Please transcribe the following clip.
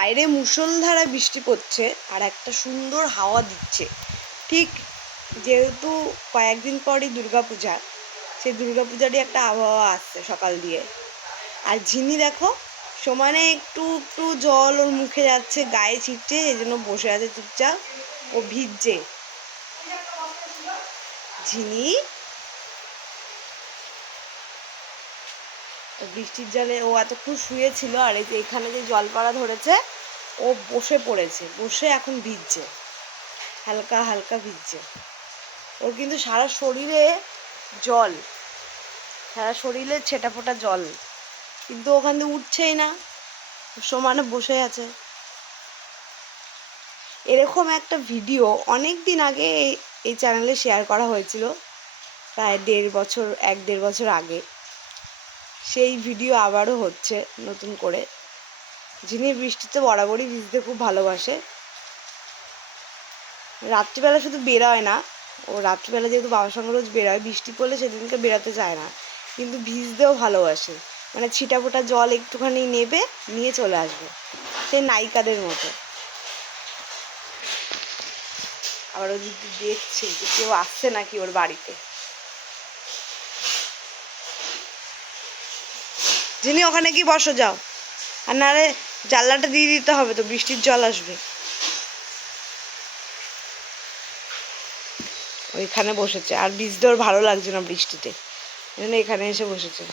বাইরে মুষলধারা বৃষ্টি পড়ছে আর একটা সুন্দর হাওয়া দিচ্ছে। ঠিক যেহেতু কয়েকদিন পরই দুর্গাপূজা, সেই দুর্গাপূজারই একটা আবহাওয়া আসছে সকাল দিয়ে। আর ঝিনি দেখো, সমানে একটু একটু জল ওর মুখে যাচ্ছে, গায়ে ছিটছে, এই জন্য বসে আছে চুপচাপ। ও ভিজছে। ঝিনি বৃষ্টির জলে ও এতক্ষণ শুয়েছিল আর এই যে এখানে যে জলপাড়া ধরেছে, ও বসে পড়েছে, বসে এখন ভিজছে, হালকা হালকা ভিজছে। ওর কিন্তু সারা শরীরে জল, সারা শরীরে ছেটা ফোটা জল, কিন্তু ওখান দিয়ে উঠছেই না, সমানে বসে আছে। এরকম একটা ভিডিও অনেক দিন আগে এই- এই চ্যানেলে শেয়ার করা হয়েছিল, প্রায় দেড় বছর, এক দেড় বছর আগে। সেই ভিডিও আবারও হচ্ছে নতুন করে। যিনি বৃষ্টিতে বরাবরই ভিজতে খুব ভালোবাসে। রাত্রিবেলা শুধু বেরোয় না, ও রাত্রিবেলা যেহেতু বাবার সঙ্গে রোজ বেরোয়, বৃষ্টি পড়লে সেদিনকে বেরোতে চায় না। কিন্তু ভিজতেও ভালোবাসে। মানে ছিটা ফোটা জল একটুখানি নেবে, নিয়ে চলে আসবে। সেই নায়িকাদের মতো। আবার ও দেখছে যে কেউ আসছে নাকি ওর বাড়িতে। যিনি ওখানে কি বসো, যাও। আর নাহলে জানলাটা দিয়ে দিতে হবে তো, বৃষ্টির জল আসবে। ওইখানে বসেছে। আর বীজ ভালো লাগছে না বৃষ্টিতে। এখানে এসে বসেছে।